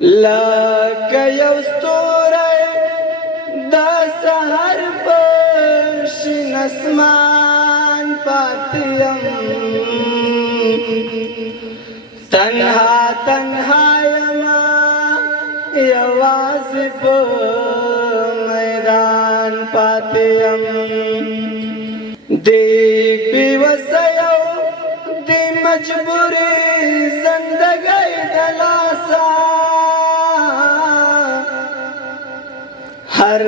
لکه یو ستوری د سحر په شین اسمان پاتې یم تنها تنها یما یوازې په میدان پاتې یم دی بېوسه یو دی مجبورې زندګۍ د لاسه هر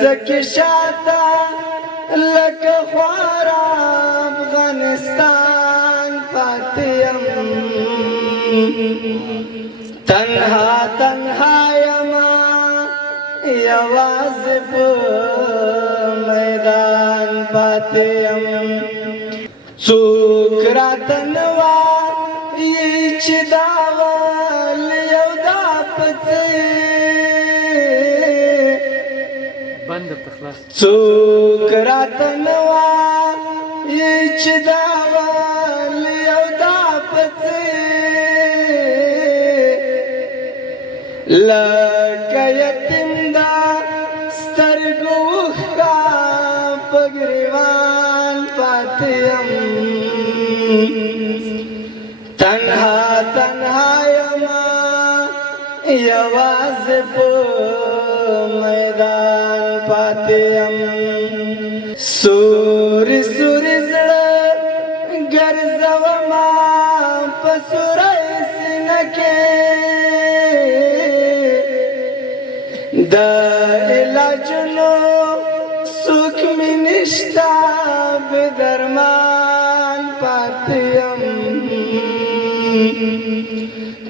څه کې شاته لکه خواره افغانستان پاتې یم تنها تنها یما یوازې په میدان پاتې یم څوک راته نه وایي چې دا ول یو دا پڅې څوک راته نه وایي چې دا ول یو دا پڅې لکه یتیم دا سترګو اوښکه په ګریوان پاتې یم تنها تنها یما یوازې په میدان پاتې یم سوري سوري زړه ګرځومه په سوری سینه کې د علاجونو څوک مې نشته بې درمان پاتې یم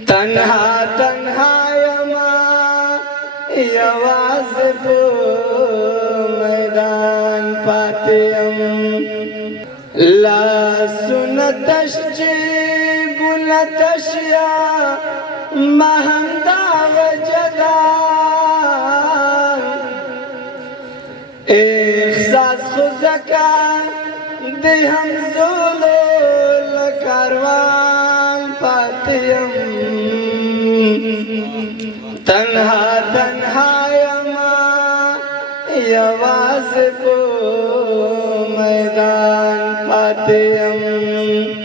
تنها تنها یما یوازې په میدان پاتې یم لاسونه تش جیبونه تش یا ما هم دا وجه ده احساس خو ځکه دی همزولو له کاروان پاتې یم تنها تنها یما یوازې په میدان پاتې یم